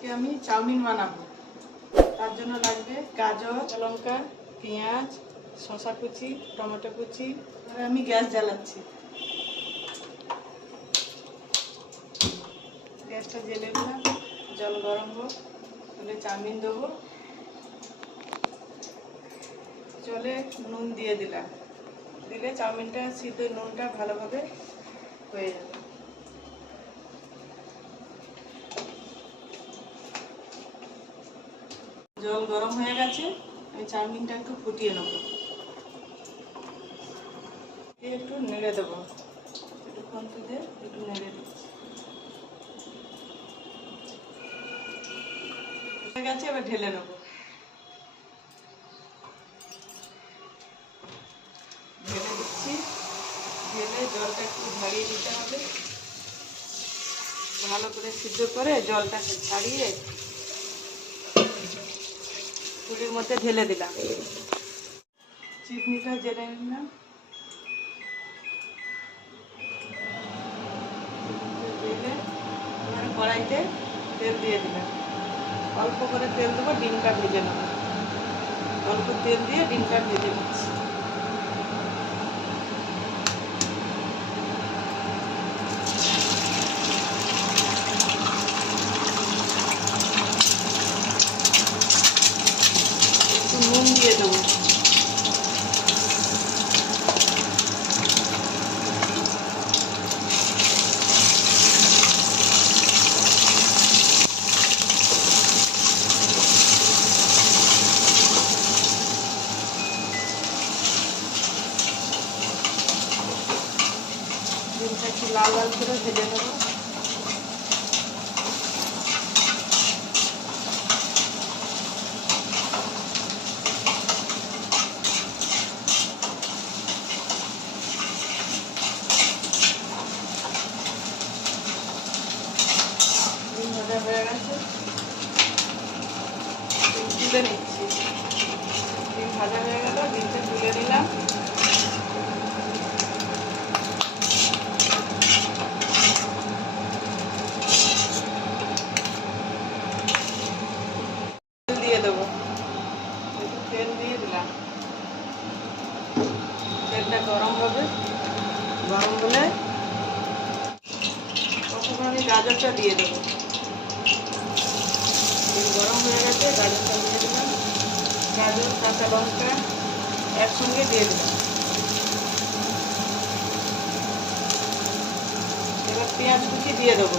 আজকে আমি চাউমিন বানাবো। তার জন্য লাগবে গাজর, লঙ্কা, পেঁয়াজ শশা কুচি, টমেটো কুচি আমি গ্যাস জ্বালাচ্ছি। গ্যাসটা জ্বেলে দিলাম জল গরম হোক, তাহলে চাউমিন দেবো। চলে নুন দিয়ে দিলাম। দিলে চাউমিনটা, সিদ্ধ নুনটা ভালোভাবে হয়ে যাবে। জল গরম হয়ে গেছে, আমি চাউমিনটা একটু ফুটিয়ে নেব। একটু নেড়ে দেবো। একটু খন্তি দিয়ে একটু নেড়ে দিচ্ছি হয়ে গেছে, এবার ঢেলে নেব। ঢেলে দিচ্ছি। ঢেলে জলটা একটু ঝাড়িয়ে দিতে হবে। ভালো করে সিদ্ধ করে জলটাকে ছাড়িয়ে পুরির মধ্যে ঢেলে দিলাম। চিটনিটা জেনে নিলাম। কড়াইতে তেল দিয়ে দিলাম। অল্প করে তেল দেবো, ডিমটা ভেজে নেব। অল্প তেল দিয়ে ডিমটা ভেজে নিচ্ছি একটু নুন দিয়ে দেবো। একটু লাল লাল করে ভেজে নেব ডিম ভাজা হয়ে গেছে ডিম তুলে নিচ্ছি। ডিম ভাজা হয়ে গেল, ডিমটা তুলে তেল দিয়ে দিলাম। তেলটা গরম হবে। গরম হলে তখন আমি গাজরটা দিয়ে দেবো। গরম হয়ে গেছে, গাজরটা গাজর কাঁচা লঙ্কা একসঙ্গে দিয়ে দিলাম এবার পেঁয়াজ কুচি দিয়ে দেবো।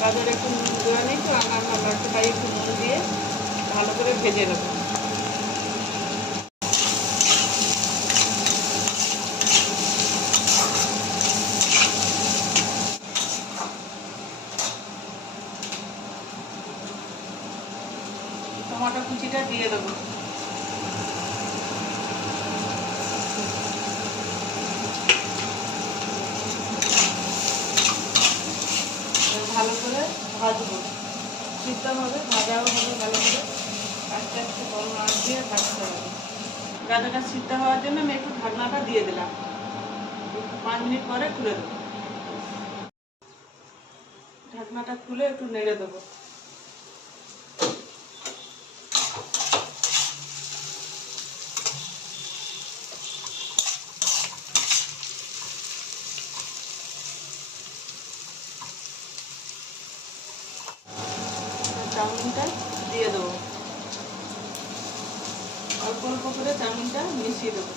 গাজর একটু নুন দেওয়া নেই তো, আমার তাই একটু নুন দিয়ে ভালো করে ভেজে নেব। টমাটো কুচিটা দিয়ে দেবো। ভালো করে ভাজবো। সিদ্ধ হবে, ভাজাও হবে ভালো করে। আস্তে আস্তে গরম আঁচ দিয়ে ভাজতে হবে। গাজরটা সিদ্ধ হওয়ার জন্য আমি একটু ঢাকনাটা দিয়ে দিলাম। পাঁচ মিনিট পরে খুলে দেবো। ঢাকনাটা খুলে একটু নেড়ে দেবো। চাউমিনটা দিয়ে দেবো। অল্প অল্প করে চাউমিনটা মিশিয়ে দেবো।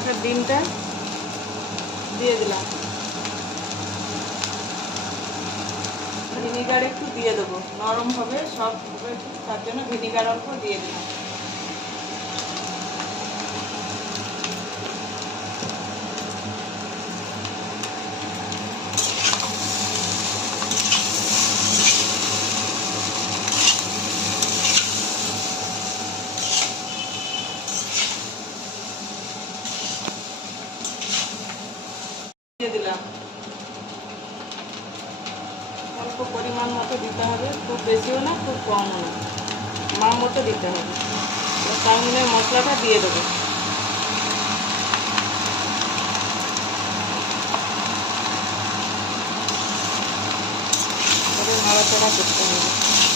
রাখার ডিমটা দিয়ে দিলাম। ভিনিগার একটু দিয়ে দেবো। নরম হবে, সব তার জন্য ভিনিগার অল্প দিয়ে দিলাম। মতো দিতে হবে, খুব বেশিও না, খুব কমও না। মা মতো দিতে হবে। তার মধ্যে মশলাটা দিয়ে দেবো। নাড়াচাড়া করতে হবে।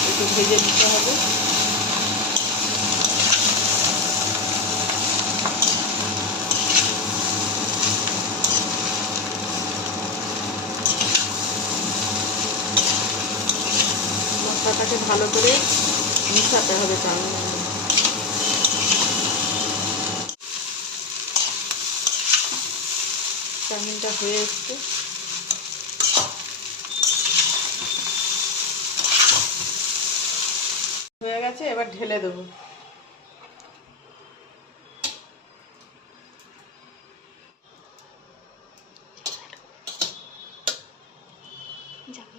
একটু ভেজে দিতে হবে। মশলাটাকে ভালো করে মিশাতে হবে চাউমিনের চাউমিনটা হয়ে এসছে। হয়ে গেছে, এবার ঢেলে দেবো।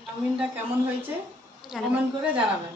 চাউমিনটা কেমন হয়েছে? কমেন্ট করে জানাবেন